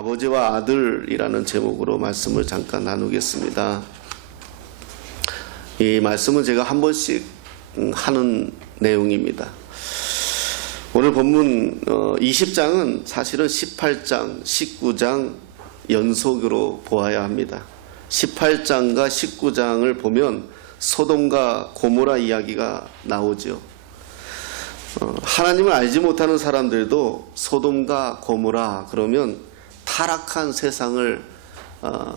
아버지와 아들이라는 제목으로 말씀을 잠깐 나누겠습니다. 이 말씀은 제가 한 번씩 하는 내용입니다. 오늘 본문 20장은 사실은 18장, 19장 연속으로 보아야 합니다. 18장과 19장을 보면 소돔과 고모라 이야기가 나오죠. 하나님을 알지 못하는 사람들도 소돔과 고모라 그러면 타락한 세상을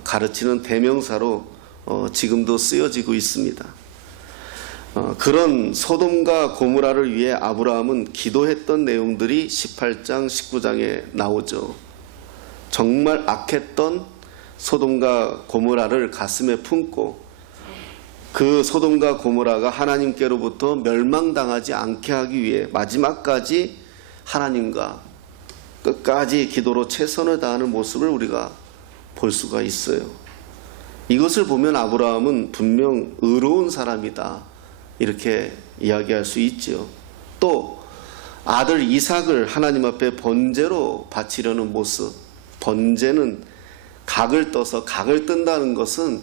가르치는 대명사로 지금도 쓰여지고 있습니다. 그런 소돔과 고모라를 위해 아브라함은 기도했던 내용들이 18장, 19장에 나오죠. 정말 악했던 소돔과 고모라를 가슴에 품고 그 소돔과 고모라가 하나님께로부터 멸망당하지 않게 하기 위해 마지막까지 하나님과 끝까지 기도로 최선을 다하는 모습을 우리가 볼 수가 있어요. 이것을 보면 아브라함은 분명 의로운 사람이다 이렇게 이야기할 수 있죠. 또 아들 이삭을 하나님 앞에 번제로 바치려는 모습, 번제는 각을 떠서 각을 뜬다는 것은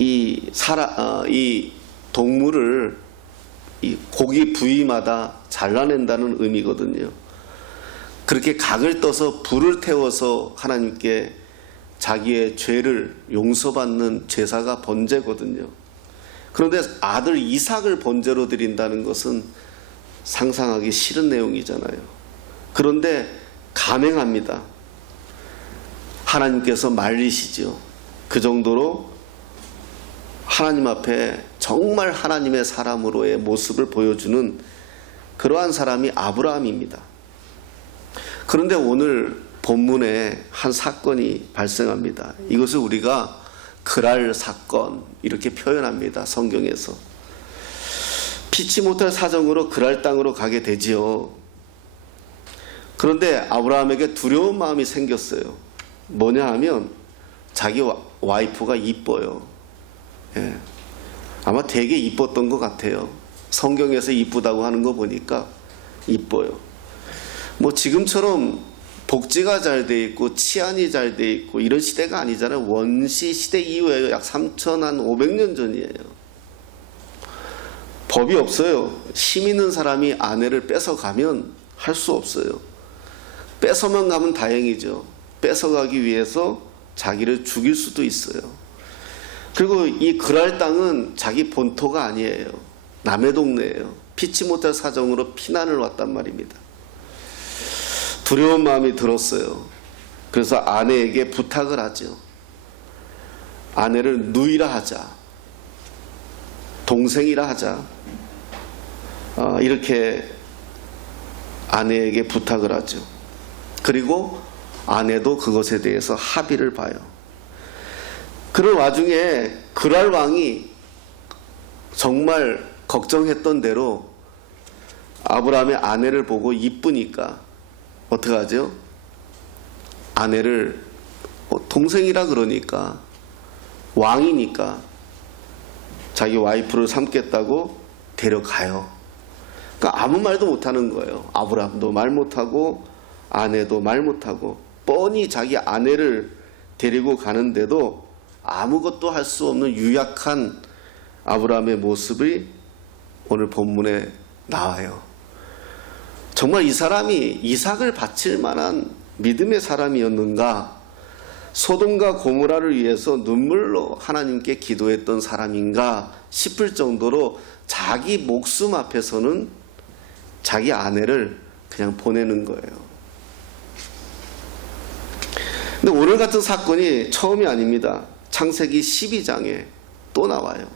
이 동물을 이 고기 부위마다 잘라낸다는 의미거든요. 그렇게 각을 떠서 불을 태워서 하나님께 자기의 죄를 용서받는 제사가 번제거든요. 그런데 아들 이삭을 번제로 드린다는 것은 상상하기 싫은 내용이잖아요. 그런데 감행합니다. 하나님께서 말리시죠. 그 정도로 하나님 앞에 정말 하나님의 사람으로의 모습을 보여주는 그러한 사람이 아브라함입니다. 그런데 오늘 본문에 한 사건이 발생합니다. 이것을 우리가 그랄 사건 이렇게 표현합니다. 성경에서. 피치 못할 사정으로 그랄 땅으로 가게 되지요. 그런데 아브라함에게 두려운 마음이 생겼어요. 뭐냐 하면 자기 와이프가 이뻐요. 예. 아마 되게 이뻤던 것 같아요. 성경에서 이쁘다고 하는 거 보니까 이뻐요. 뭐 지금처럼 복지가 잘 돼 있고 치안이 잘 돼 있고 이런 시대가 아니잖아요. 원시 시대 이후에 약 3,500년 전이에요. 법이 없어요. 힘 있는 사람이 아내를 뺏어가면 할 수 없어요. 뺏어만 가면 다행이죠. 뺏어가기 위해서 자기를 죽일 수도 있어요. 그리고 이 그랄 땅은 자기 본토가 아니에요. 남의 동네예요. 피치 못할 사정으로 피난을 왔단 말입니다. 두려운 마음이 들었어요. 그래서 아내에게 부탁을 하죠. 아내를 누이라 하자. 동생이라 하자. 이렇게 아내에게 부탁을 하죠. 그리고 아내도 그것에 대해서 합의를 봐요. 그런 와중에 그랄 왕이 정말 걱정했던 대로 아브라함의 아내를 보고 이쁘니까 어떡하죠? 아내를 동생이라 그러니까 왕이니까 자기 와이프를 삼겠다고 데려가요. 그러니까 아무 말도 못하는 거예요. 아브라함도 말 못하고 아내도 말 못하고 뻔히 자기 아내를 데리고 가는데도 아무것도 할 수 없는 유약한 아브라함의 모습이 오늘 본문에 나와요. 정말 이 사람이 이삭을 바칠 만한 믿음의 사람이었는가? 소돔과 고모라를 위해서 눈물로 하나님께 기도했던 사람인가 싶을 정도로 자기 목숨 앞에서는 자기 아내를 그냥 보내는 거예요. 근데 오늘 같은 사건이 처음이 아닙니다. 창세기 12장에 또 나와요.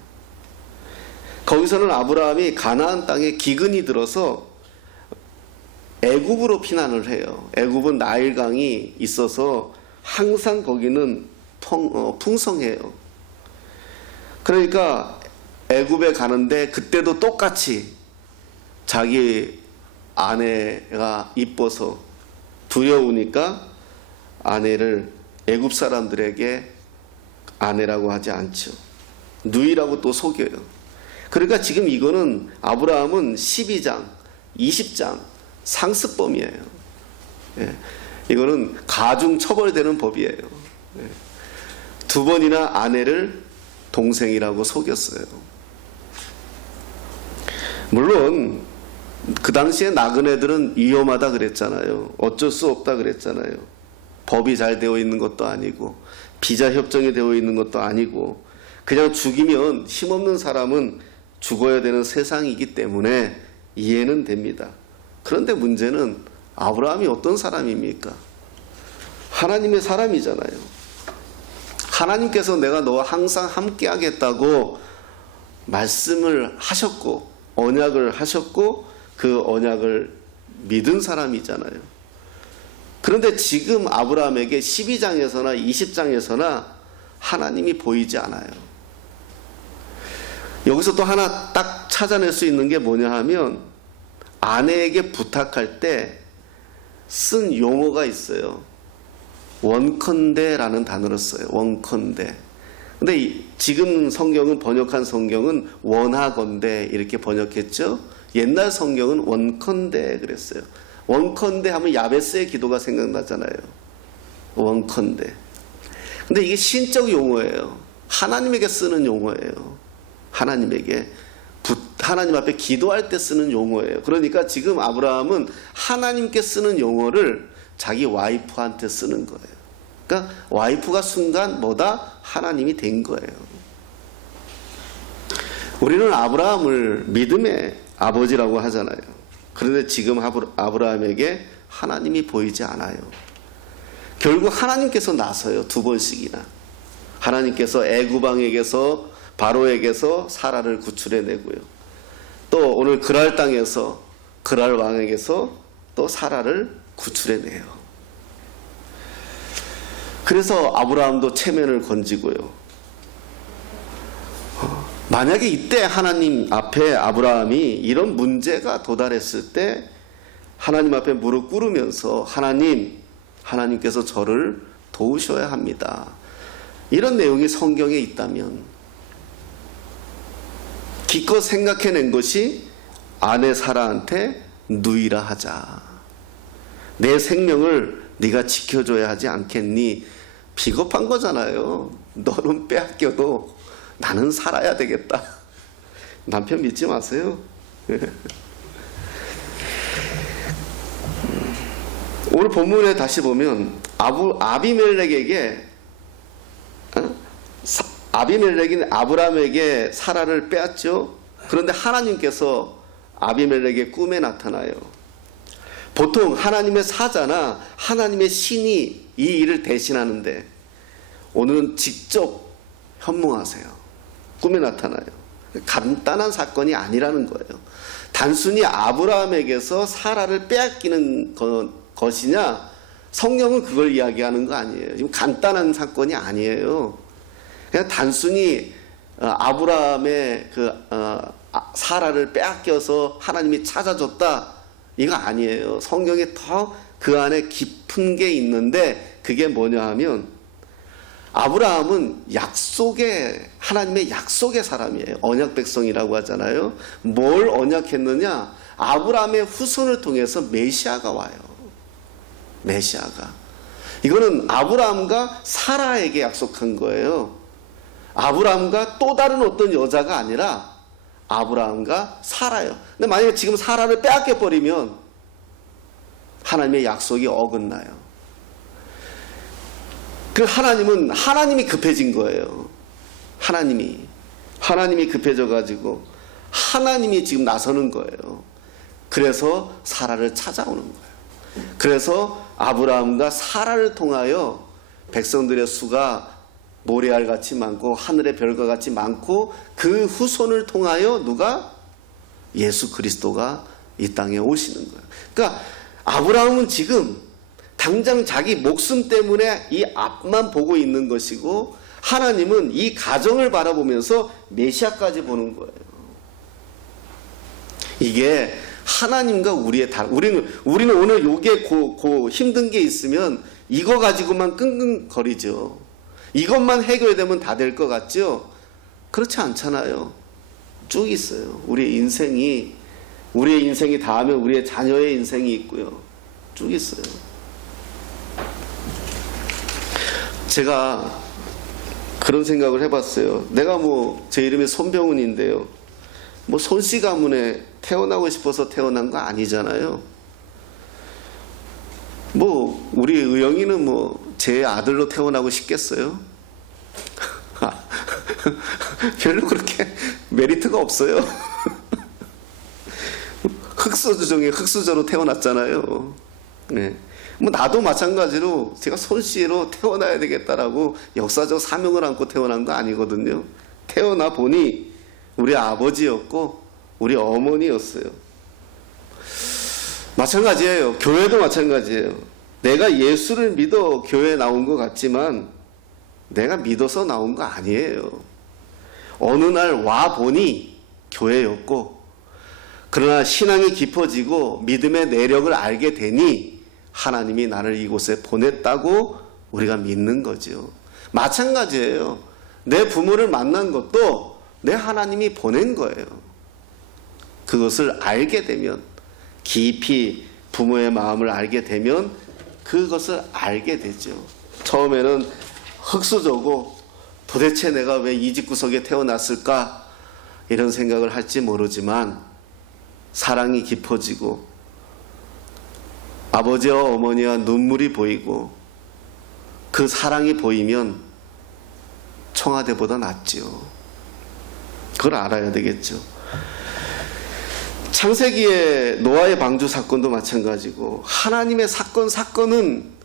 거기서는 아브라함이 가나안 땅에 기근이 들어서 애굽으로 피난을 해요. 애굽은 나일강이 있어서 항상 거기는 풍성해요. 그러니까 애굽에 가는데 그때도 똑같이 자기 아내가 이뻐서 두려우니까 아내를 애굽 사람들에게 아내라고 하지 않죠. 누이라고 또 속여요. 그러니까 지금 이거는 아브라함은 12장, 20장 상습범이에요. 예. 이거는 가중 처벌되는 법이에요. 두 번이나 아내를 동생이라고 속였어요. 물론 그 당시에 나그네들은 위험하다 그랬잖아요. 어쩔 수 없다 그랬잖아요. 법이 잘 되어 있는 것도 아니고 비자 협정이 되어 있는 것도 아니고 그냥 죽이면 힘없는 사람은 죽어야 되는 세상이기 때문에 이해는 됩니다. 그런데 문제는 아브라함이 어떤 사람입니까? 하나님의 사람이잖아요. 하나님께서 내가 너와 항상 함께 하겠다고 말씀을 하셨고 언약을 하셨고 그 언약을 믿은 사람이잖아요. 그런데 지금 아브라함에게 12장에서나 20장에서나 하나님이 보이지 않아요. 여기서 또 하나 딱 찾아낼 수 있는 게 뭐냐 하면 아내에게 부탁할 때 쓴 용어가 있어요. 원컨대라는 단어를 써요. 원컨대. 근데 지금 성경은 번역한 성경은 원하건대 이렇게 번역했죠. 옛날 성경은 원컨대 그랬어요. 원컨대 하면 야베스의 기도가 생각나잖아요. 원컨대. 근데 이게 신적 용어예요. 하나님에게 쓰는 용어예요. 하나님에게 하나님 앞에 기도할 때 쓰는 용어예요. 그러니까 지금 아브라함은 하나님께 쓰는 용어를 자기 와이프한테 쓰는 거예요. 그러니까 와이프가 순간 뭐다? 하나님이 된 거예요. 우리는 아브라함을 믿음의 아버지라고 하잖아요. 그런데 지금 아브라함에게 하나님이 보이지 않아요. 결국 하나님께서 나서요. 두 번씩이나. 하나님께서 애구방에게서 바로에게서 사라를 구출해내고요. 또 오늘 그랄 땅에서 그랄 왕에게서 또 사라를 구출해내요. 그래서 아브라함도 체면을 건지고요. 만약에 이때 하나님 앞에 아브라함이 이런 문제가 도달했을 때 하나님 앞에 무릎 꿇으면서 하나님께서 저를 도우셔야 합니다. 이런 내용이 성경에 있다면 기껏 생각해낸 것이 아내 사라한테 누이라 하자. 내 생명을 네가 지켜줘야 하지 않겠니? 비겁한 거잖아요. 너는 빼앗겨도 나는 살아야 되겠다. 남편 믿지 마세요. 오늘 본문에 다시 보면 아비멜렉이 아브라함에게 사라를 빼앗죠. 그런데 하나님께서 아비멜렉의 꿈에 나타나요. 보통 하나님의 사자나 하나님의 신이 이 일을 대신하는데 오늘은 직접 현몽하세요. 꿈에 나타나요. 간단한 사건이 아니라는 거예요. 단순히 아브라함에게서 사라를 빼앗기는 것이냐? 성경은 그걸 이야기하는 거 아니에요. 지금 간단한 사건이 아니에요. 그냥 단순히 아브라함의 사라를 빼앗겨서 하나님이 찾아줬다 이거 아니에요. 성경에 더 그 안에 깊은 게 있는데 그게 뭐냐 하면 아브라함은 하나님의 약속의 사람이에요. 언약 백성이라고 하잖아요. 뭘 언약했느냐? 아브라함의 후손을 통해서 메시아가 와요. 메시아가. 이거는 아브라함과 사라에게 약속한 거예요. 아브라함과 또 다른 어떤 여자가 아니라 아브라함과 사라요. 근데 만약에 지금 사라를 빼앗겨 버리면 하나님의 약속이 어긋나요. 그 하나님이 급해진 거예요. 하나님이 급해져 가지고 하나님이 지금 나서는 거예요. 그래서 사라를 찾아오는 거예요. 그래서 아브라함과 사라를 통하여 백성들의 수가 모래알같이 많고 하늘의 별과 같이 많고 그 후손을 통하여 누가? 예수 그리스도가 이 땅에 오시는 거예요. 그러니까 아브라함은 지금 당장 자기 목숨 때문에 이 앞만 보고 있는 것이고 하나님은 이 가정을 바라보면서 메시아까지 보는 거예요. 이게 하나님과 우리의 우리는 오늘 요게 힘든 게 있으면 이거 가지고만 끙끙거리죠. 이것만 해결되면 다 될 것 같죠? 그렇지 않잖아요. 쭉 있어요. 우리의 인생이 다하면 우리의 자녀의 인생이 있고요. 쭉 있어요. 제가 그런 생각을 해봤어요. 내가 뭐 제 이름이 손병훈인데요. 뭐 손씨 가문에 태어나고 싶어서 태어난 거 아니잖아요. 뭐 우리 의영이는 뭐 제 아들로 태어나고 싶겠어요? 별로 그렇게 메리트가 없어요. 흑수저 중에 흑수저로 태어났잖아요. 네. 뭐 나도 마찬가지로 제가 손씨로 태어나야 되겠다라고 역사적 사명을 안고 태어난 거 아니거든요. 태어나 보니 우리 아버지였고 우리 어머니였어요. 마찬가지예요. 교회도 마찬가지예요. 내가 예수를 믿어 교회에 나온 것 같지만 내가 믿어서 나온 거 아니에요. 어느 날 와 보니 교회였고, 그러나 신앙이 깊어지고 믿음의 내력을 알게 되니 하나님이 나를 이곳에 보냈다고 우리가 믿는 거죠. 마찬가지예요. 내 부모를 만난 것도 내 하나님이 보낸 거예요. 그것을 알게 되면, 깊이 부모의 마음을 알게 되면 그것을 알게 되죠. 처음에는 흑수저고 도대체 내가 왜 이 집구석에 태어났을까 이런 생각을 할지 모르지만, 사랑이 깊어지고 아버지와 어머니와 눈물이 보이고 그 사랑이 보이면 청와대보다 낫죠. 그걸 알아야 되겠죠. 창세기의 노아의 방주 사건도 마찬가지고, 하나님의 사건은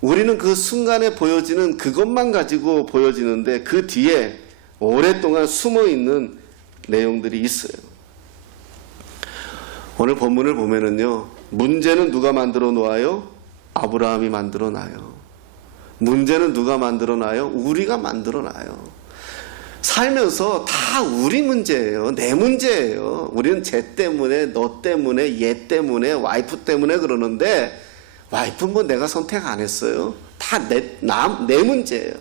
우리는 그 순간에 보여지는 그것만 가지고 보여지는데 그 뒤에 오랫동안 숨어있는 내용들이 있어요. 오늘 본문을 보면은요, 문제는 누가 만들어 놓아요? 아브라함이 만들어 놔요. 문제는 누가 만들어 놔요? 우리가 만들어 놔요. 살면서 다 우리 문제예요. 내 문제예요. 우리는 쟤 때문에, 너 때문에, 얘 때문에, 와이프 때문에 그러는데, 와이프 뭐 내가 선택 안 했어요. 다 내 문제예요.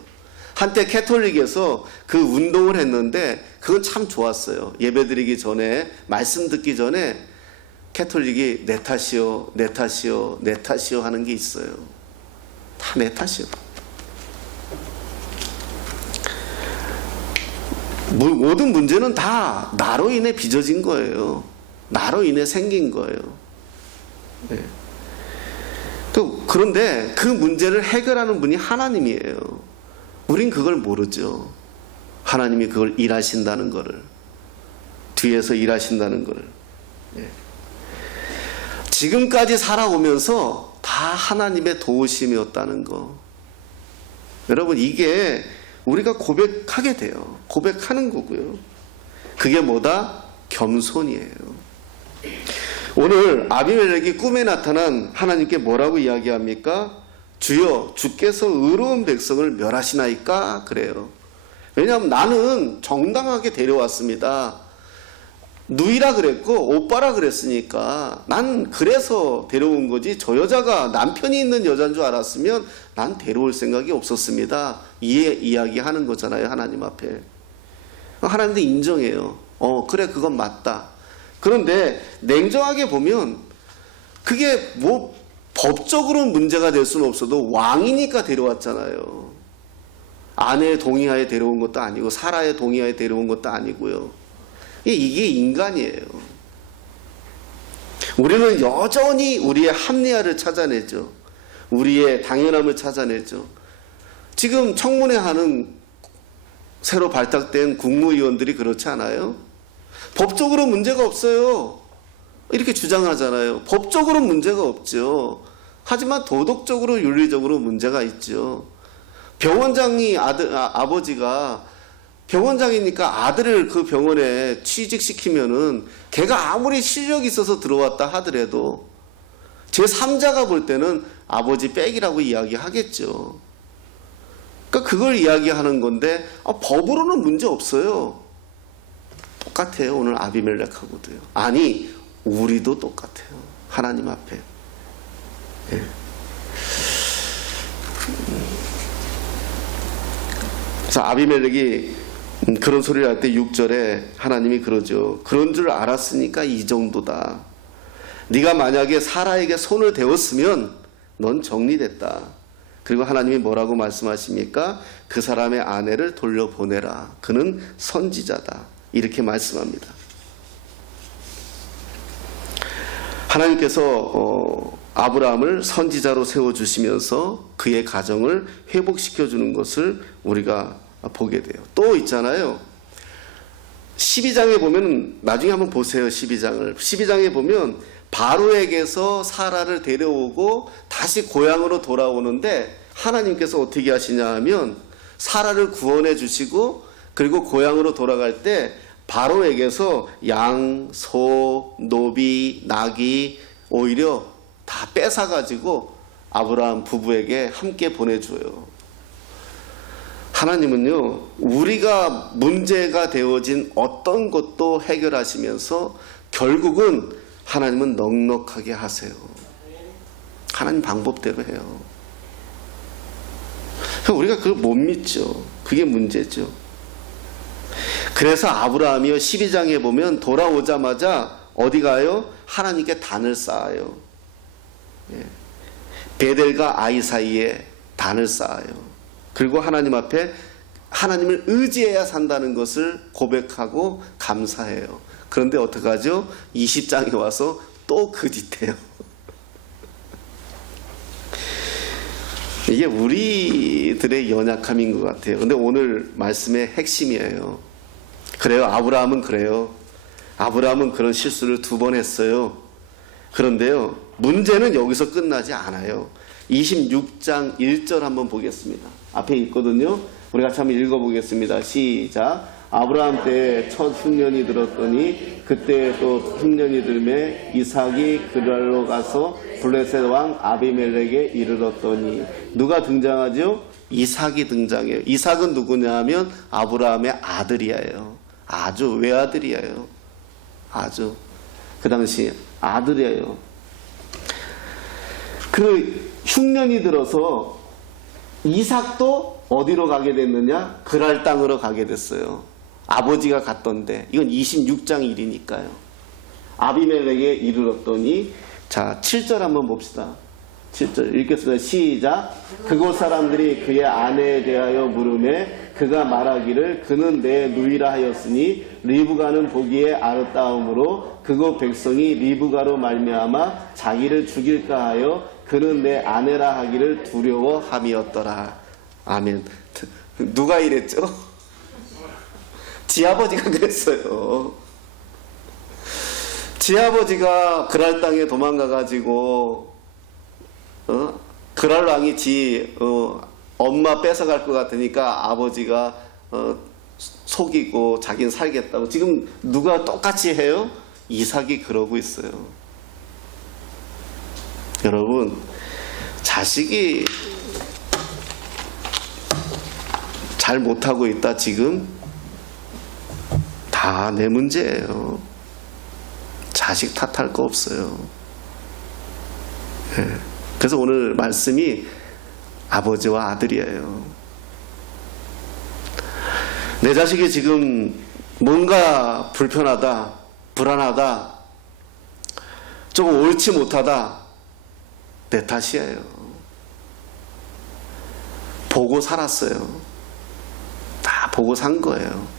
한때 캐톨릭에서 그 운동을 했는데 그건 참 좋았어요. 예배드리기 전에, 말씀 듣기 전에 캐톨릭이 내 탓이요, 내 탓이요, 내 탓이요 하는 게 있어요. 다 내 탓이요. 모든 문제는 다 나로 인해 빚어진 거예요. 나로 인해 생긴 거예요. 네. 그런데 그 문제를 해결하는 분이 하나님이에요. 우린 그걸 모르죠. 하나님이 그걸 일하신다는 거를, 뒤에서 일하신다는 거를. 네. 지금까지 살아오면서 다 하나님의 도우심이었다는 거. 여러분, 이게 우리가 고백하게 돼요. 고백하는 거고요. 그게 뭐다? 겸손이에요. 오늘 아비멜렉이 꿈에 나타난 하나님께 뭐라고 이야기합니까? 주여, 주께서 의로운 백성을 멸하시나이까? 그래요. 왜냐하면 나는 정당하게 데려왔습니다. 누이라 그랬고 오빠라 그랬으니까 난 그래서 데려온 거지, 저 여자가 남편이 있는 여자인 줄 알았으면 난 데려올 생각이 없었습니다. 이야기하는 거잖아요. 하나님 앞에. 하나님도 인정해요. 그래, 그건 맞다. 그런데 냉정하게 보면 그게 뭐 법적으로는 문제가 될 수는 없어도 왕이니까 데려왔잖아요. 아내의 동의하에 데려온 것도 아니고 사라의 동의하에 데려온 것도 아니고요. 이게 인간이에요. 우리는 여전히 우리의 합리화를 찾아내죠. 우리의 당연함을 찾아내죠. 지금 청문회 하는 새로 발탁된 국무위원들이 그렇지 않아요? 법적으로 문제가 없어요. 이렇게 주장하잖아요. 법적으로 문제가 없죠. 하지만 도덕적으로, 윤리적으로 문제가 있죠. 병원장이 아버지가 병원장이니까 아들을 그 병원에 취직시키면은 걔가 아무리 실력이 있어서 들어왔다 하더라도 제3자가 볼 때는 아버지 백이라고 이야기하겠죠. 그러니까 그걸 이야기하는 건데 법으로는 문제 없어요. 똑같아요. 오늘 아비멜렉하고도요. 아니, 우리도 똑같아요. 하나님 앞에. 예. 그래서 아비멜렉이 그런 소리를 할 때 6절에 하나님이 그러죠. 그런 줄 알았으니까 이 정도다. 네가 만약에 사라에게 손을 대었으면 넌 정리됐다. 그리고 하나님이 뭐라고 말씀하십니까? 그 사람의 아내를 돌려보내라. 그는 선지자다. 이렇게 말씀합니다. 하나님께서 아브라함을 선지자로 세워주시면서 그의 가정을 회복시켜주는 것을 우리가 보게 돼요. 또 있잖아요. 12장에 보면, 나중에 한번 보세요. 12장에 보면 바로에게서 사라를 데려오고 다시 고향으로 돌아오는데 하나님께서 어떻게 하시냐 하면 사라를 구원해 주시고, 그리고 고향으로 돌아갈 때 바로에게서 양, 소, 노비, 나귀 오히려 다 뺏어가지고 아브라함 부부에게 함께 보내줘요. 하나님은요, 우리가 문제가 되어진 어떤 것도 해결하시면서 결국은 하나님은 넉넉하게 하세요. 하나님 방법대로 해요. 우리가 그걸 못 믿죠. 그게 문제죠. 그래서 아브라함이요, 12장에 보면 돌아오자마자 어디 가요? 하나님께 단을 쌓아요. 베델과 아이 사이에 단을 쌓아요. 그리고 하나님 앞에 하나님을 의지해야 산다는 것을 고백하고 감사해요. 그런데 어떡하죠? 20장에 와서 또 그짓해요. 이게 우리들의 연약함인 것 같아요. 근데 오늘 말씀의 핵심이에요. 그래요. 아브라함은 그래요. 아브라함은 그런 실수를 2번 했어요. 그런데요, 문제는 여기서 끝나지 않아요. 26장 1절 한번 보겠습니다. 앞에 있거든요. 우리 같이 한번 읽어보겠습니다. 시작. 아브라함 때에 첫 흉년이 들었더니 그때 또 흉년이 들매 이삭이 그랄로 가서 블레셋 왕 아비멜렉에 이르렀더니, 누가 등장하죠? 이삭이 등장해요. 이삭은 누구냐 하면 아브라함의 아들이에요. 아주 외아들이에요. 아주 그 당시 아들이에요. 그 흉년이 들어서 이삭도 어디로 가게 됐느냐? 그랄 땅으로 가게 됐어요. 아버지가 갔던데, 이건 26장 일이니까요. 아비멜렉에 이르렀더니, 자 7절 한번 봅시다. 7절 읽겠습니다. 시작. 그곳 사람들이 그의 아내에 대하여 물으매 그가 말하기를 그는 내 누이라 하였으니 리브가는 보기에 아름다움으로 그곳 백성이 리브가로 말미암아 자기를 죽일까 하여 그는 내 아내라 하기를 두려워함이었더라. 아멘. 누가 이랬죠? 지 아버지가 그랬어요. 지 아버지가 그랄 땅에 도망가가지고 그랄 왕이 엄마 뺏어갈 것 같으니까 아버지가 속이고 자기는 살겠다고. 지금 누가 똑같이 해요? 이삭이 그러고 있어요. 여러분, 자식이 잘 못하고 있다 지금 다 내 문제예요. 자식 탓할 거 없어요. 네. 그래서 오늘 말씀이 아버지와 아들이에요. 내 자식이 지금 뭔가 불편하다, 불안하다, 조금 옳지 못하다, 내 탓이에요. 보고 살았어요. 다 보고 산 거예요.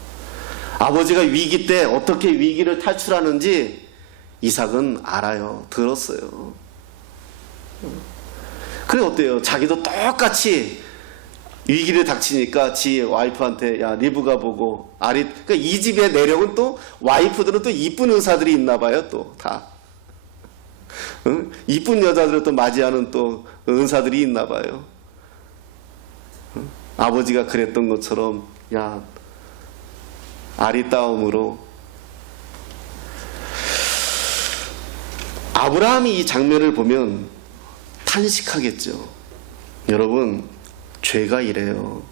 아버지가 위기 때 어떻게 위기를 탈출하는지 이삭은 알아요. 들었어요. 그래 어때요? 자기도 똑같이 위기를 닥치니까 지 와이프한테 야 리브가 보고 그러니까 이 집의 내력은 또 와이프들은 또 이쁜 의사들이 있나 봐요. 또 다 이쁜 여자들을 또 맞이하는 또 은사들이 있나 봐요. 아버지가 그랬던 것처럼 야 아리따움으로. 아브라함이 이 장면을 보면 탄식하겠죠. 여러분, 죄가 이래요.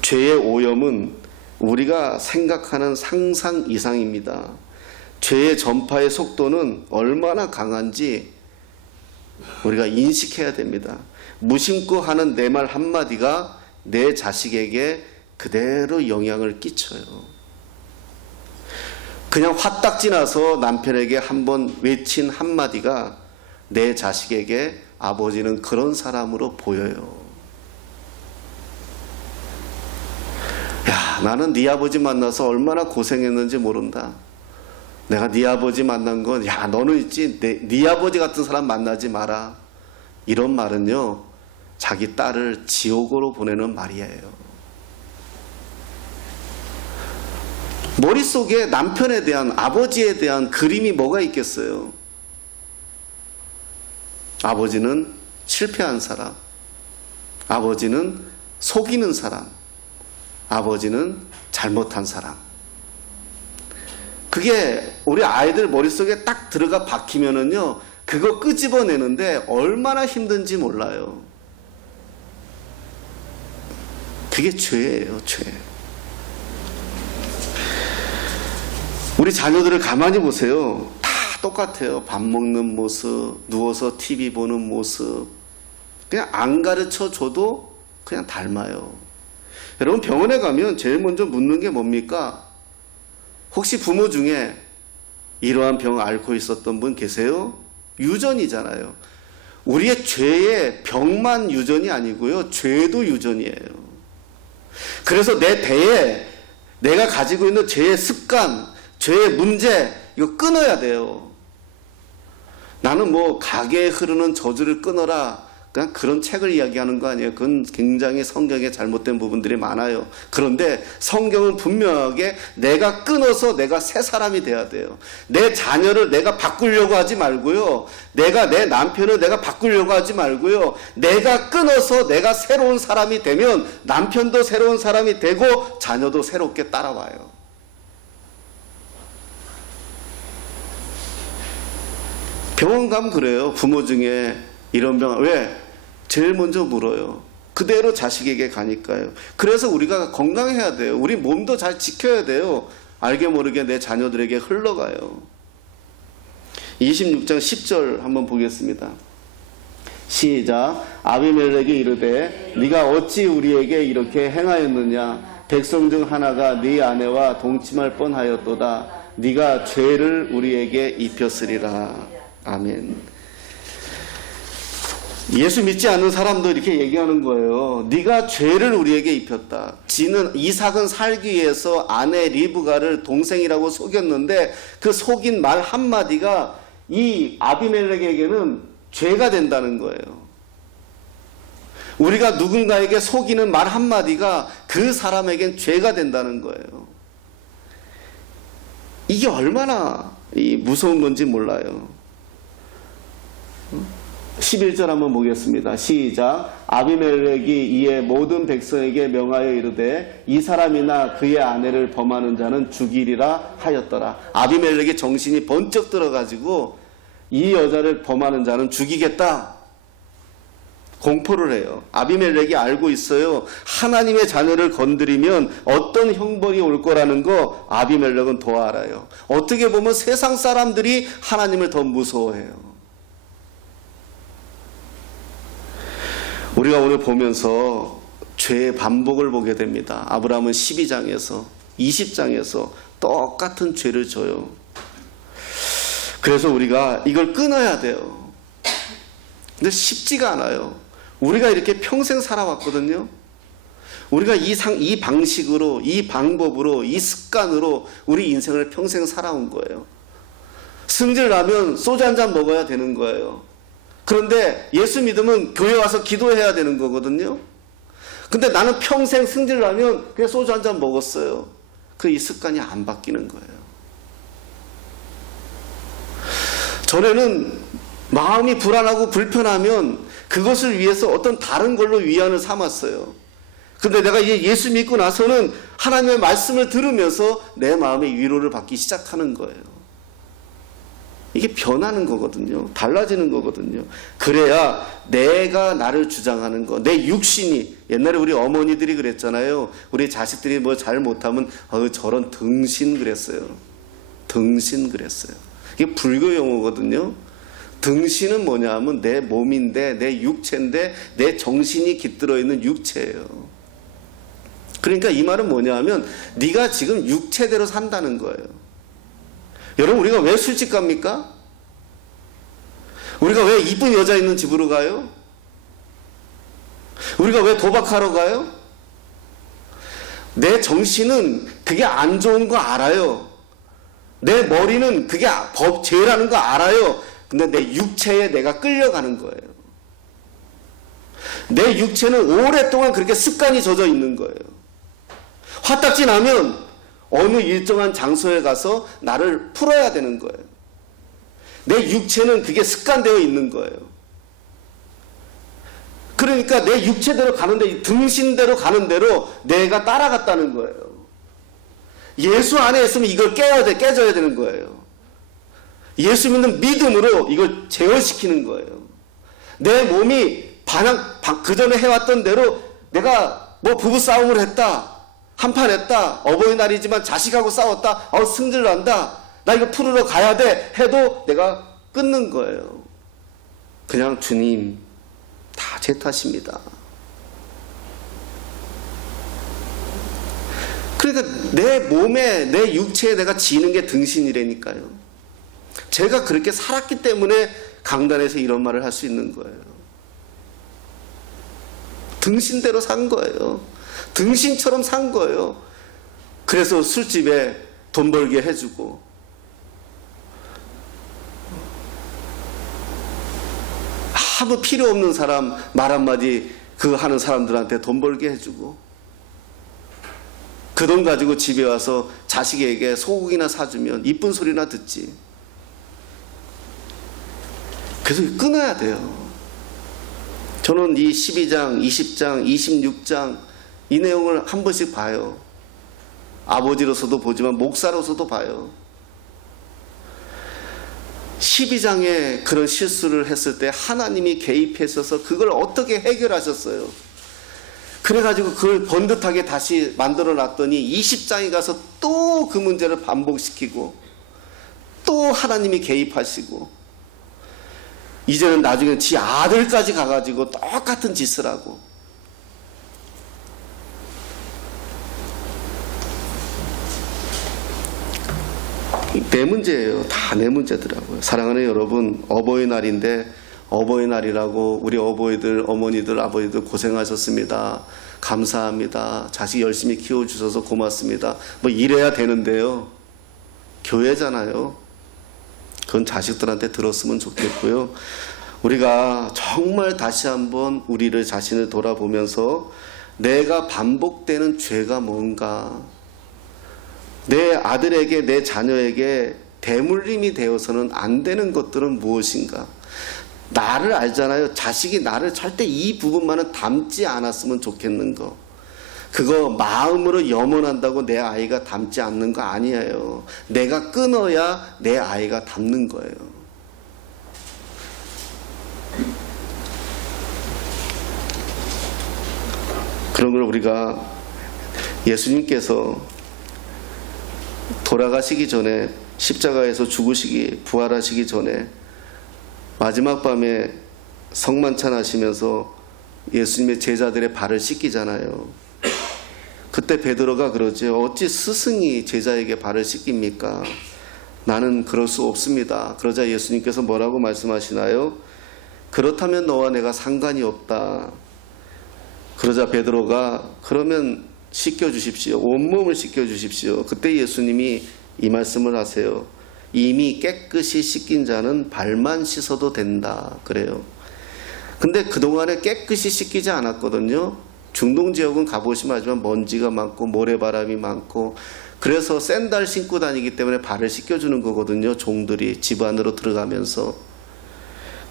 죄의 오염은 우리가 생각하는 상상 이상입니다. 죄의 전파의 속도는 얼마나 강한지 우리가 인식해야 됩니다. 무심코 하는 내 말 한마디가 내 자식에게 그대로 영향을 끼쳐요. 그냥 화딱 지나서 남편에게 한번 외친 한마디가 내 자식에게 아버지는 그런 사람으로 보여요. 야, 나는 네 아버지 만나서 얼마나 고생했는지 모른다. 내가 네 아버지 만난 건, 야, 너는 있지, 네 아버지 같은 사람 만나지 마라. 이런 말은요, 자기 딸을 지옥으로 보내는 말이에요. 머릿속에 남편에 대한, 아버지에 대한 그림이 뭐가 있겠어요? 아버지는 실패한 사람, 아버지는 속이는 사람, 아버지는 잘못한 사람. 그게 우리 아이들 머릿속에 딱 들어가 박히면은요, 그거 끄집어내는데 얼마나 힘든지 몰라요. 그게 죄예요, 죄. 우리 자녀들을 가만히 보세요. 다 똑같아요. 밥 먹는 모습, 누워서 TV 보는 모습. 그냥 안 가르쳐 줘도 그냥 닮아요. 여러분, 병원에 가면 제일 먼저 묻는 게 뭡니까? 혹시 부모 중에 이러한 병을 앓고 있었던 분 계세요? 유전이잖아요. 우리의 죄의 병만 유전이 아니고요, 죄도 유전이에요. 그래서 내 배에 내가 가지고 있는 죄의 습관, 죄의 문제, 이거 끊어야 돼요. 나는 뭐 가게에 흐르는 저주를 끊어라, 그냥 그런 책을 이야기하는 거 아니에요. 그건 굉장히 성경에 잘못된 부분들이 많아요. 그런데 성경은 분명하게 내가 끊어서 내가 새 사람이 돼야 돼요. 내 자녀를 내가 바꾸려고 하지 말고요, 내가 내 남편을 내가 바꾸려고 하지 말고요, 내가 끊어서 내가 새로운 사람이 되면 남편도 새로운 사람이 되고 자녀도 새롭게 따라와요. 병원 가면 그래요. 부모 중에 이런 병, 왜? 제일 먼저 물어요. 그대로 자식에게 가니까요. 그래서 우리가 건강해야 돼요. 우리 몸도 잘 지켜야 돼요. 알게 모르게 내 자녀들에게 흘러가요. 26장 10절 한번 보겠습니다. 시작. 아비멜렉이 이르되 네가 어찌 우리에게 이렇게 행하였느냐? 백성 중 하나가 네 아내와 동침할 뻔하였도다. 네가 죄를 우리에게 입혔으리라. 아멘. 예수 믿지 않는 사람도 이렇게 얘기하는 거예요. 네가 죄를 우리에게 입혔다. 이삭은 살기 위해서 아내 리브가를 동생이라고 속였는데 그 속인 말 한마디가 이 아비멜렉에게는 죄가 된다는 거예요. 우리가 누군가에게 속이는 말 한마디가 그 사람에겐 죄가 된다는 거예요. 이게 얼마나 무서운 건지 몰라요. 11절 한번 보겠습니다. 시작. 아비멜렉이 이에 모든 백성에게 명하여 이르되 이 사람이나 그의 아내를 범하는 자는 죽이리라 하였더라. 아비멜렉의 정신이 번쩍 들어가지고 이 여자를 범하는 자는 죽이겠다, 공포를 해요. 아비멜렉이 알고 있어요. 하나님의 자녀를 건드리면 어떤 형벌이 올 거라는 거 아비멜렉은 더 알아요. 어떻게 보면 세상 사람들이 하나님을 더 무서워해요. 우리가 오늘 보면서 죄의 반복을 보게 됩니다. 아브라함은 12장에서 20장에서 똑같은 죄를 져요. 그래서 우리가 이걸 끊어야 돼요. 근데 쉽지가 않아요. 우리가 이렇게 평생 살아왔거든요. 우리가 이 방식으로, 이 방법으로, 이 습관으로 우리 인생을 평생 살아온 거예요. 승질 나면 소주 한 잔 먹어야 되는 거예요. 그런데 예수 믿으면 교회 와서 기도해야 되는 거거든요. 근데 나는 평생 승질 나면 그냥 소주 한 잔 먹었어요. 이 습관이 안 바뀌는 거예요. 전에는 마음이 불안하고 불편하면 그것을 위해서 어떤 다른 걸로 위안을 삼았어요. 근데 내가 예수 믿고 나서는 하나님의 말씀을 들으면서 내 마음의 위로를 받기 시작하는 거예요. 이게 변하는 거거든요. 달라지는 거거든요. 그래야 내가 나를 주장하는 거, 내 육신이, 옛날에 우리 어머니들이 그랬잖아요. 우리 자식들이 뭐 잘 못하면 저런 등신 그랬어요. 등신 그랬어요. 이게 불교 용어거든요. 등신은 뭐냐 하면 내 몸인데, 내 육체인데, 내 정신이 깃들어 있는 육체예요. 그러니까 이 말은 뭐냐 하면 네가 지금 육체대로 산다는 거예요. 여러분, 우리가 왜 술집 갑니까? 우리가 왜 이쁜 여자 있는 집으로 가요? 우리가 왜 도박하러 가요? 내 정신은 그게 안 좋은 거 알아요. 내 머리는 그게 죄라는 거 알아요. 근데 내 육체에 내가 끌려가는 거예요. 내 육체는 오랫동안 그렇게 습관이 젖어 있는 거예요. 화딱지 나면 어느 일정한 장소에 가서 나를 풀어야 되는 거예요. 내 육체는 그게 습관되어 있는 거예요. 그러니까 내 육체대로 가는데, 등신대로 가는 대로 내가 따라갔다는 거예요. 예수 안에 있으면 이걸 깨져야 되는 거예요. 예수 믿는 믿음으로 이걸 제어시키는 거예요. 내 몸이 그 전에 해왔던 대로 내가 뭐 부부싸움을 했다, 한판 했다, 어버이날이지만 자식하고 싸웠다, 승질난다, 나 이거 풀으러 가야 돼 해도 내가 끊는 거예요. 그냥 주님, 다 제 탓입니다. 그러니까 내 몸에, 내 육체에 내가 지는 게 등신이라니까요. 제가 그렇게 살았기 때문에 강단에서 이런 말을 할 수 있는 거예요. 등신대로 산 거예요. 등신처럼 산 거예요. 그래서 술집에 돈 벌게 해주고, 아무 필요 없는 사람 말 한마디 그거 하는 사람들한테 돈 벌게 해주고, 그 돈 가지고 집에 와서 자식에게 소고기나 사주면 이쁜 소리나 듣지. 그래서 끊어야 돼요. 저는 이 12장, 20장, 26장 이 내용을 한 번씩 봐요. 아버지로서도 보지만 목사로서도 봐요. 12장에 그런 실수를 했을 때 하나님이 개입했어서 그걸 어떻게 해결하셨어요. 그래가지고 그걸 번듯하게 다시 만들어 놨더니 20장에 가서 또 그 문제를 반복시키고 또 하나님이 개입하시고, 이제는 나중에 지 아들까지 가가지고 똑같은 짓을 하고. 내 문제예요. 다 내 문제더라고요. 사랑하는 여러분, 어버이날인데 어버이날이라고 우리 어버이들, 어머니들, 아버지들 고생하셨습니다. 감사합니다. 자식 열심히 키워주셔서 고맙습니다. 뭐 이래야 되는데요. 교회잖아요. 그건 자식들한테 들었으면 좋겠고요. 우리가 정말 다시 한번 우리를 자신을 돌아보면서 내가 반복되는 죄가 뭔가, 내 아들에게, 내 자녀에게 대물림이 되어서는 안 되는 것들은 무엇인가. 나를 알잖아요. 자식이 나를 절대 이 부분만은 닮지 않았으면 좋겠는 거. 그거 마음으로 염원한다고 내 아이가 닮지 않는 거 아니에요. 내가 끊어야 내 아이가 닮는 거예요. 그런 걸 우리가, 예수님께서 돌아가시기 전에, 십자가에서 죽으시기, 부활하시기 전에 마지막 밤에 성만찬 하시면서 예수님의 제자들의 발을 씻기잖아요. 그때 베드로가 그러죠. 어찌 스승이 제자에게 발을 씻깁니까? 나는 그럴 수 없습니다. 그러자 예수님께서 뭐라고 말씀하시나요? 그렇다면 너와 내가 상관이 없다. 그러자 베드로가 그러면 씻겨주십시오. 온몸을 씻겨주십시오. 그때 예수님이 이 말씀을 하세요. 이미 깨끗이 씻긴 자는 발만 씻어도 된다. 그래요. 근데 그동안에 깨끗이 씻기지 않았거든요. 중동 지역은 가보시면 알지만 먼지가 많고 모래바람이 많고, 그래서 샌들 신고 다니기 때문에 발을 씻겨주는 거거든요. 종들이 집 안으로 들어가면서.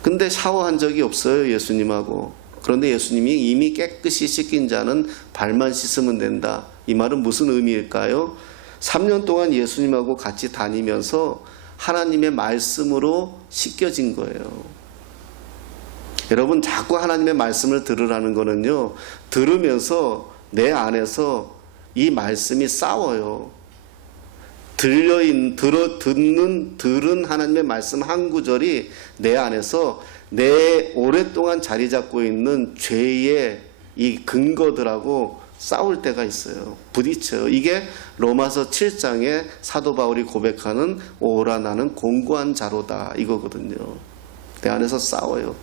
근데 샤워한 적이 없어요, 예수님하고. 그런데 예수님이 이미 깨끗이 씻긴 자는 발만 씻으면 된다. 이 말은 무슨 의미일까요? 3년 동안 예수님하고 같이 다니면서 하나님의 말씀으로 씻겨진 거예요. 여러분, 자꾸 하나님의 말씀을 들으라는 거는요, 들으면서 내 안에서 이 말씀이 싸워요. 들은 하나님의 말씀 한 구절이 내 안에서 내 오랫동안 자리 잡고 있는 죄의 이 근거들하고 싸울 때가 있어요. 부딪혀요. 이게 로마서 7장에 사도 바울이 고백하는 오라 나는 공고한 자로다 이거거든요. 내 안에서 싸워요.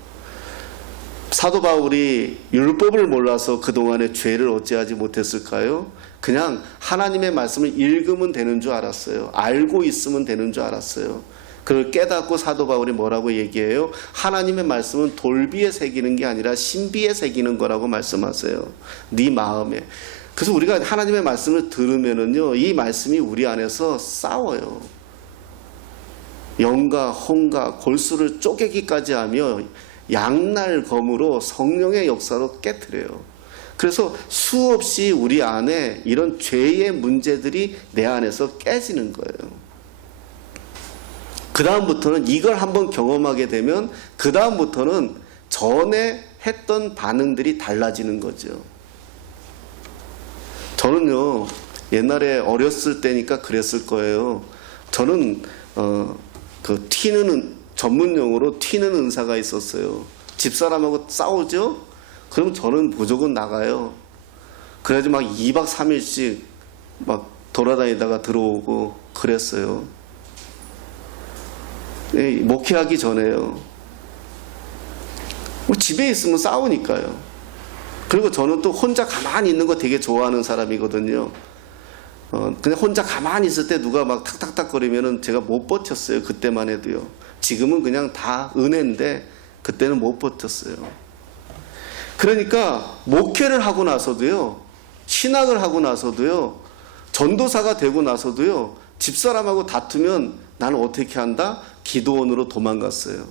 사도 바울이 율법을 몰라서 그동안의 죄를 어찌하지 못했을까요? 그냥 하나님의 말씀을 읽으면 되는 줄 알았어요. 알고 있으면 되는 줄 알았어요. 그걸 깨닫고 사도 바울이 뭐라고 얘기해요? 하나님의 말씀은 돌비에 새기는 게 아니라 신비에 새기는 거라고 말씀하세요. 네 마음에. 그래서 우리가 하나님의 말씀을 들으면은요, 이 말씀이 우리 안에서 싸워요. 영과 혼과 골수를 쪼개기까지 하며 양날 검으로 성령의 역사로 깨트려요. 그래서 수없이 우리 안에 이런 죄의 문제들이 내 안에서 깨지는 거예요. 그 다음부터는 이걸 한번 경험하게 되면 그 다음부터는 전에 했던 반응들이 달라지는 거죠. 저는요, 옛날에 어렸을 때니까 그랬을 거예요. 저는 그 튀는 전문 용어로 튀는 은사가 있었어요. 집사람하고 싸우죠? 그럼 저는 무조건 나가요. 그래가지고 막 2박 3일씩 막 돌아다니다가 들어오고 그랬어요. 예, 목회하기 전에요. 집에 있으면 싸우니까요. 그리고 저는 또 혼자 가만히 있는 거 되게 좋아하는 사람이거든요. 그냥 혼자 가만히 있을 때 누가 막 탁탁탁 거리면은 제가 못 버텼어요. 그때만 해도요. 지금은 그냥 다 은혜인데 그때는 못 버텼어요. 그러니까 목회를 하고 나서도요, 신학을 하고 나서도요, 전도사가 되고 나서도요, 집사람하고 다투면 나는 어떻게 한다? 기도원으로 도망갔어요.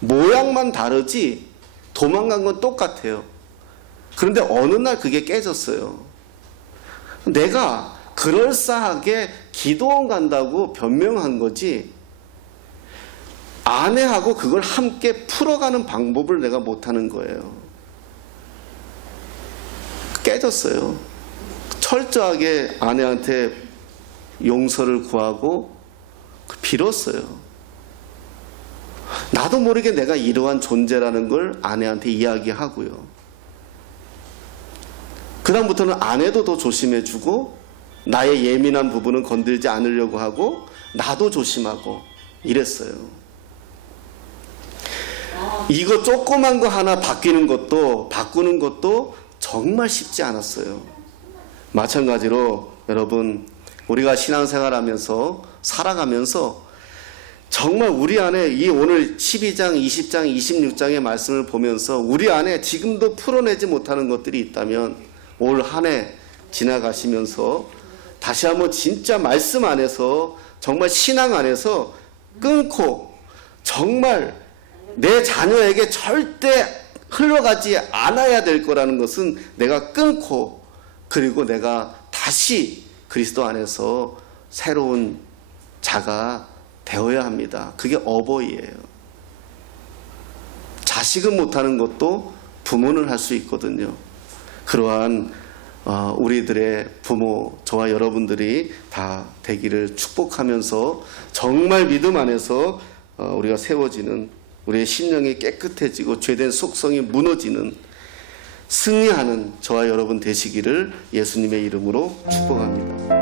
모양만 다르지 도망간 건 똑같아요. 그런데 어느 날 그게 깨졌어요. 내가 그럴싸하게 기도원 간다고 변명한 거지, 아내하고 그걸 함께 풀어가는 방법을 내가 못하는 거예요. 깨졌어요. 철저하게 아내한테 용서를 구하고 빌었어요. 나도 모르게 내가 이러한 존재라는 걸 아내한테 이야기하고요. 그 다음부터는 아내도 더 조심해주고, 나의 예민한 부분은 건들지 않으려고 하고, 나도 조심하고 이랬어요. 이거 조그만 거 하나 바꾸는 것도 정말 쉽지 않았어요. 마찬가지로 여러분, 우리가 신앙생활하면서 살아가면서 정말 우리 안에 이 오늘 12장, 20장, 26장의 말씀을 보면서 우리 안에 지금도 풀어내지 못하는 것들이 있다면 올 한 해 지나가시면서 다시 한번 진짜 말씀 안에서, 정말 신앙 안에서 끊고, 정말 내 자녀에게 절대 흘러가지 않아야 될 거라는 것은 내가 끊고, 그리고 내가 다시 그리스도 안에서 새로운 자가 되어야 합니다. 그게 어버이예요. 자식은 못하는 것도 부모는 할 수 있거든요. 그러한 우리들의 부모, 저와 여러분들이 다 되기를 축복하면서 정말 믿음 안에서 우리가 세워지는, 우리의 심령이 깨끗해지고 죄된 속성이 무너지는, 승리하는 저와 여러분 되시기를 예수님의 이름으로 축복합니다.